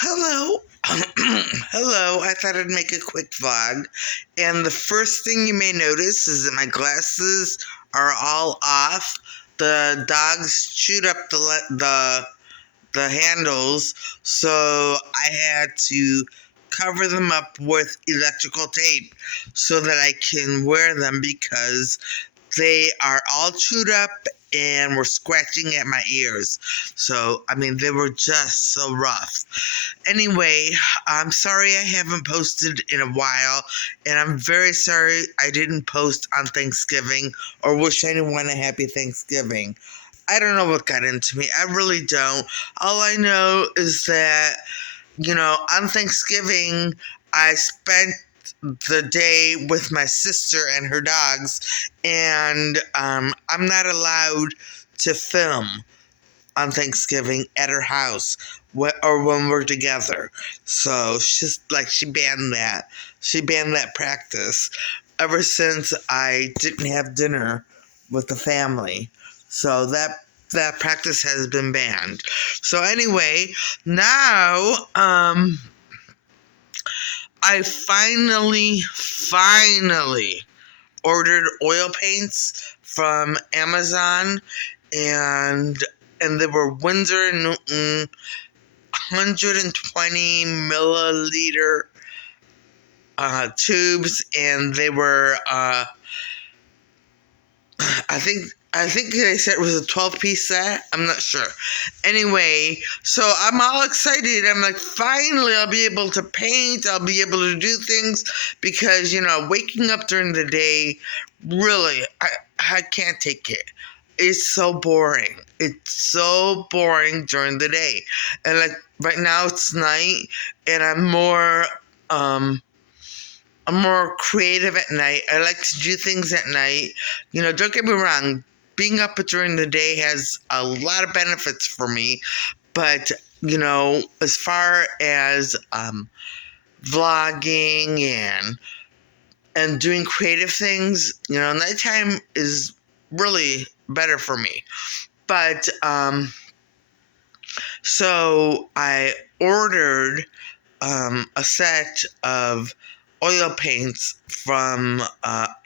Hello. Hello. I thought I'd make a quick vlog. And the first thing you may notice is that my glasses are all off. The dogs chewed up the handles, so I had to cover them up with electrical tape so that I can wear them because they are all chewed up and were scratching at my ears. So, they were just so rough. Anyway, I'm sorry I haven't posted in a while, and I'm very sorry I didn't post on Thanksgiving or wish anyone a happy Thanksgiving. I don't know what got into me. I really don't. All I know is that, on Thanksgiving, I spent the day with my sister and her dogs, and I'm not allowed to film on Thanksgiving at her house or when we're together. So she banned that. She banned that practice ever since I didn't have dinner with the family. So that practice has been banned. So anyway, now I finally ordered oil paints from Amazon, and they were Winsor & Newton 120 milliliter tubes, and they were I think they said it was a 12-piece set. I'm not sure. Anyway, so I'm all excited. I'm like, finally, I'll be able to paint. I'll be able to do things because, waking up during the day, really, I can't take it. It's so boring. It's so boring during the day. And like right now it's night, and I'm more creative at night. I like to do things at night. Don't get me wrong, being up during the day has a lot of benefits for me, but as far as vlogging and doing creative things, nighttime is really better for me. But so I ordered a set of oil paints from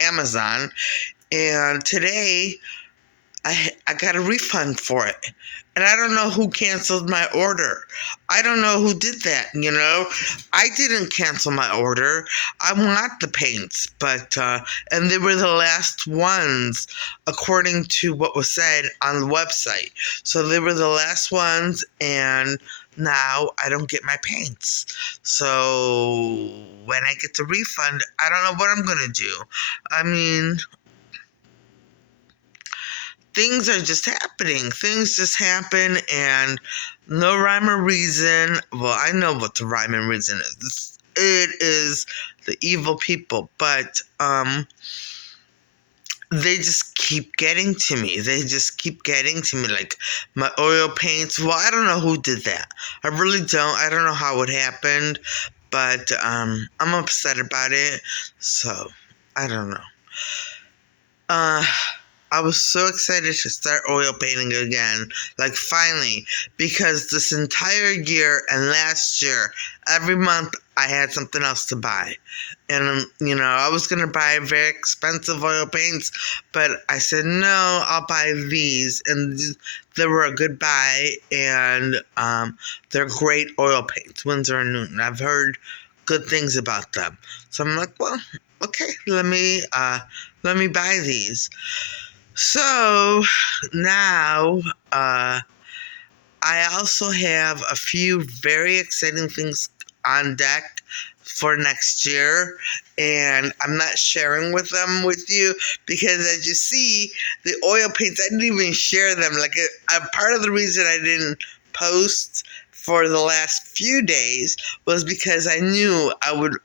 Amazon, and today I got a refund for it. And I don't know who canceled my order. I don't know who did that, I didn't cancel my order. I want the paints, but, and they were the last ones, according to what was said on the website. So they were the last ones, and now I don't get my paints. So when I get the refund, I don't know what I'm going to do. Things are just happening. Things just happen, and no rhyme or reason. Well, I know what the rhyme and reason is. It is the evil people, but they just keep getting to me. Like my oil paints. Well, I don't know who did that. I really don't. I don't know how it happened, but I'm upset about it. So I don't know. I was so excited to start oil painting again, like finally, because this entire year and last year, every month I had something else to buy. And, I was going to buy very expensive oil paints, but I said, no, I'll buy these. And they were a good buy, and they're great oil paints, Winsor & Newton. I've heard good things about them. So I'm like, well, okay, let me buy these. So now I also have a few very exciting things on deck for next year, and I'm not sharing them with you because, as you see, the oil paints, I didn't even share them. Like a part of the reason I didn't post for the last few days was because I knew I would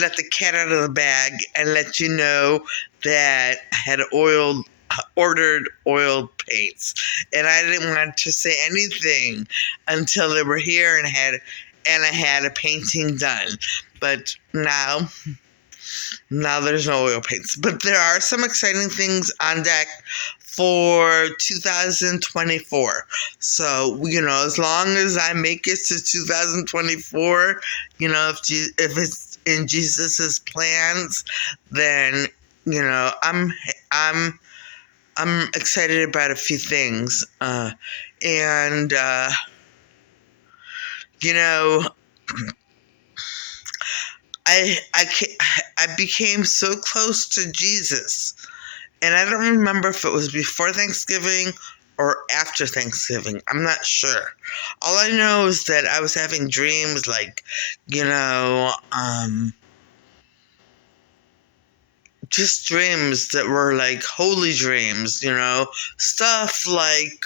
let the cat out of the bag and let you know that I had ordered oil paints, and I didn't want to say anything until they were here and I had a painting done. But now there's no oil paints. But there are some exciting things on deck for 2024. So, as long as I make it to 2024, if it's in Jesus's plans, then, I'm excited about a few things. And, I became so close to Jesus, and I don't remember if it was before Thanksgiving or after Thanksgiving. I'm not sure. All I know is that I was having dreams like, just dreams that were like holy dreams, stuff like,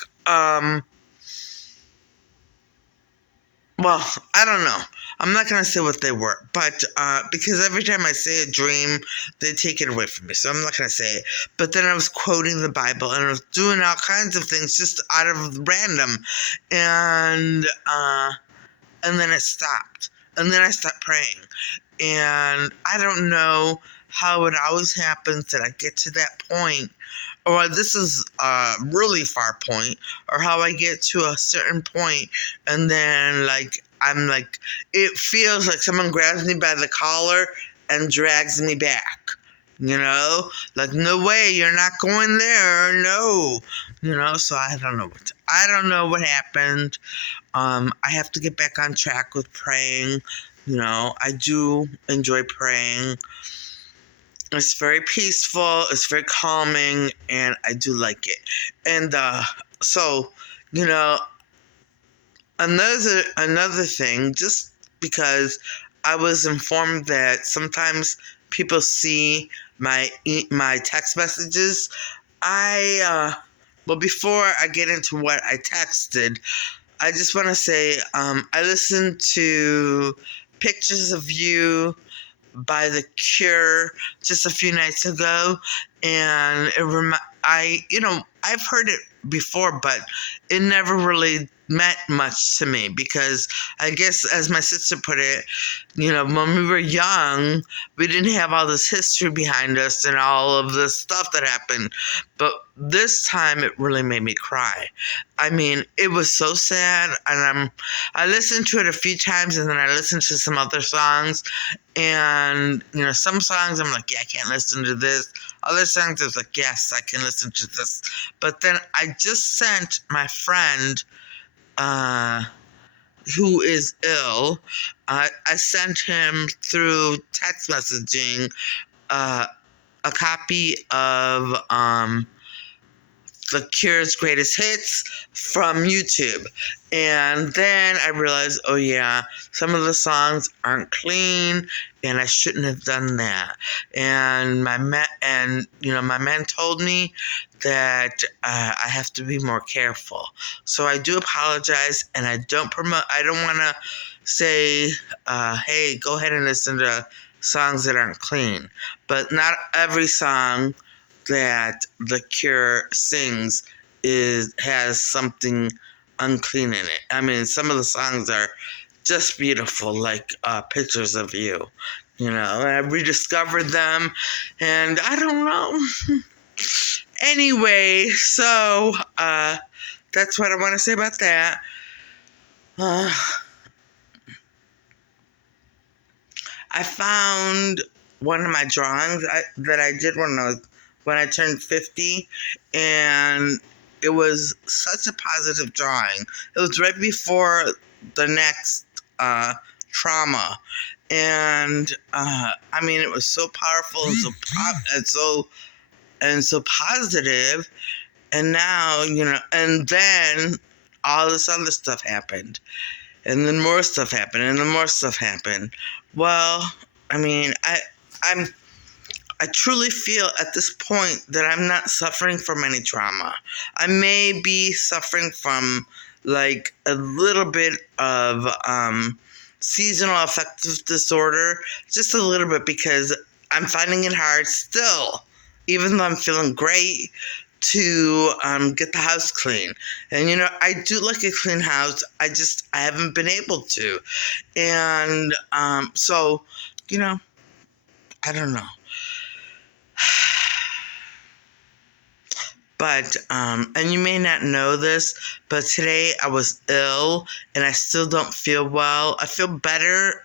well, I don't know. I'm not going to say what they were, but because every time I say a dream, they take it away from me. So I'm not going to say it. But then I was quoting the Bible and I was doing all kinds of things just out of random. And then it stopped. And then I stopped praying. And I don't know how it always happens that I get to that point, or this is a really far point, or how I get to a certain point and then I'm like, it feels like someone grabs me by the collar and drags me back. Like, no way, you're not going there, no. So I don't know what happened. I have to get back on track with praying. I do enjoy praying. It's very peaceful, it's very calming, and I do like it. And so, another thing, just because I was informed that sometimes people see my text messages, before I get into what I texted, I just want to say, I listened to Pictures of You by The Cure just a few nights ago, and I've heard it before, but it never really meant much to me because I guess, as my sister put it, when we were young, we didn't have all this history behind us and all of this stuff that happened. But this time it really made me cry. I mean, it was so sad, and I listened to it a few times, and then I listened to some other songs, and some songs I'm like, yeah, I can't listen to this. Other songs I was like, yes, I can listen to this. But then I just sent my friend, who is ill, I sent him through text messaging a copy of The Cure's Greatest Hits from YouTube. And then I realized, oh yeah, some of the songs aren't clean, and I shouldn't have done that. And my man told me that I have to be more careful. So I do apologize, and I don't want to say, hey, go ahead and listen to songs that aren't clean. But not every song that The Cure sings has something unclean in it. I mean, some of the songs are just beautiful, like Pictures of You. And I rediscovered them, and I don't know. Anyway, so that's what I want to say about that. I found one of my drawings that I did when I turned 50, and it was such a positive drawing. It was right before the next trauma, and I mean, it was so powerful and so positive. And now, and then all this other stuff happened, and then more stuff happened, and then more stuff happened. Well, I mean, I truly feel at this point that I'm not suffering from any trauma. I may be suffering from like a little bit of seasonal affective disorder, just a little bit, because I'm finding it hard still, even though I'm feeling great, to get the house clean. And I do like a clean house. I haven't been able to. And so, I don't know. But, and you may not know this, but today I was ill and I still don't feel well. I feel better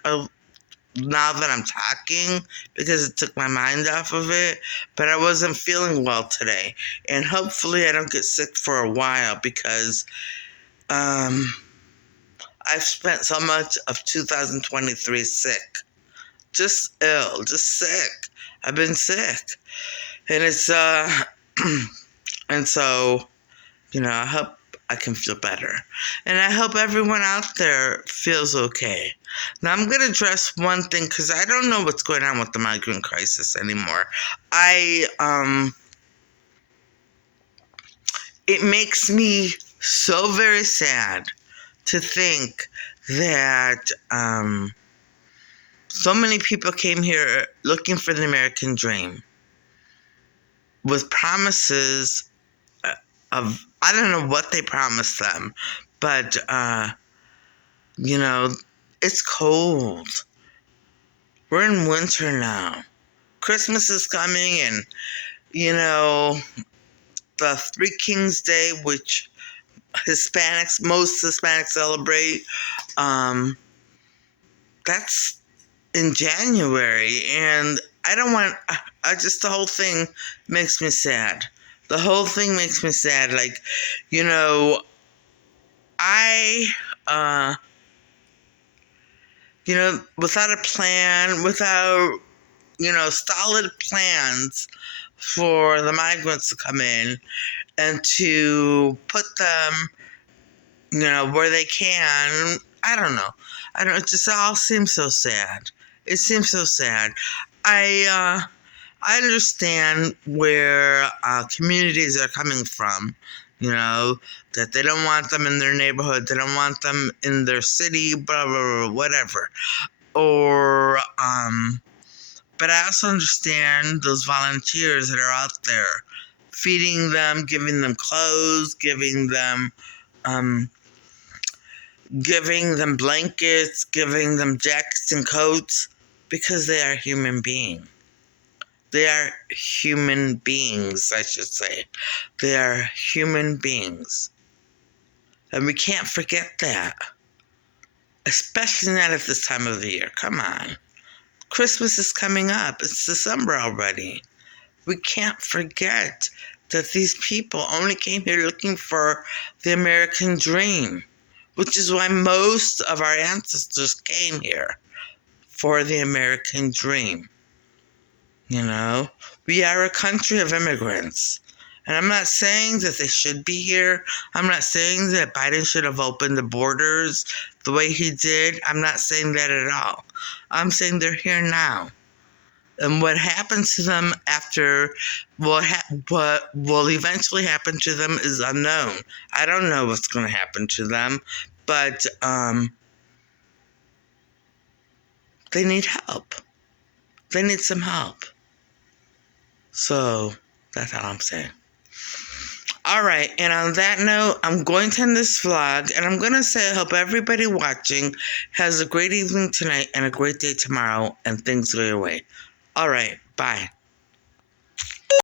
now that I'm talking because it took my mind off of it, but I wasn't feeling well today. And hopefully I don't get sick for a while because, I've spent so much of 2023 sick. Just ill, just sick. I've been sick. And it's, and so, I hope I can feel better. And I hope everyone out there feels okay. Now, I'm going to address one thing because I don't know what's going on with the migrant crisis anymore. It makes me so very sad to think that, so many people came here looking for the American dream with promises of, I don't know what they promised them, but, it's cold. We're in winter now. Christmas is coming and, the Three Kings Day, which most Hispanics celebrate, that's in January, and the whole thing makes me sad. The whole thing makes me sad. Like, I, without a plan, without, solid plans for the migrants to come in and to put them, where they can, I don't know. It just all seems so sad. It seems so sad. I understand where communities are coming from, that they don't want them in their neighborhood, they don't want them in their city, blah, blah, blah, whatever. Or, but I also understand those volunteers that are out there feeding them, giving them clothes, giving them blankets, giving them jackets and coats, because they are human beings. They are human beings, I should say. They are human beings. And we can't forget that. Especially not at this time of the year. Come on. Christmas is coming up. It's December already. We can't forget that these people only came here looking for the American dream, which is why most of our ancestors came here, for the American dream. We are a country of immigrants. And I'm not saying that they should be here. I'm not saying that Biden should have opened the borders the way he did. I'm not saying that at all. I'm saying they're here now. And what happens to them after, what will eventually happen to them is unknown. I don't know what's going to happen to them, but they need help. They need some help. So, that's all I'm saying. Alright, and on that note, I'm going to end this vlog, and I'm going to say I hope everybody watching has a great evening tonight and a great day tomorrow, and things go your way. Alright, bye.